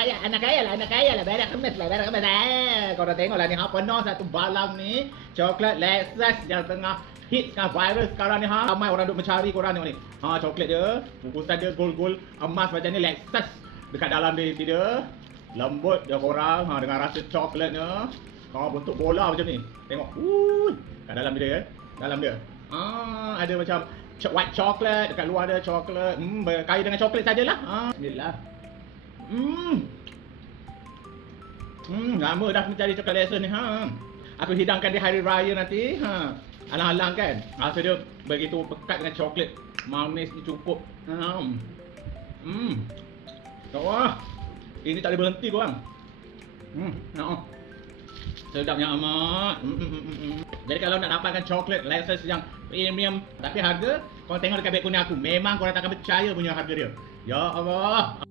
Anak kaya lah, berak kemis. Korang tengok lah ni, ha, penuh satu balang ni. Coklat Lexus yang tengah hit sekarang, viral sekarang ni, ha. Ramai orang duk mencari korang tengok ni. Ha, coklat dia, bungkusan dia gold-gold emas macam ni, Lexus. Dekat dalam dia, lembut dia korang, ha, dengan rasa coklatnya. Ha, bentuk bola macam ni. Tengok. Kat dalam dia, dalam dia. Ha, ada macam white chocolate, dekat luar ada coklat. Berkait dengan coklat sajalah. Ha, bismillah. Lama dah mencari coklat Lexus ni, ha. Aku hidangkan di hari raya nanti, ha. Alang-alang kan. Rasa dia begitu pekat dengan coklat. Manis ni cukup. Wah. Ini tak boleh berhenti korang. Sedapnya amat. Jadi kalau nak dapatkan coklat Lexus yang premium tapi harga, korang tengok dekat beg kuning aku, memang korang takkan percaya punya harga dia. Ya Allah.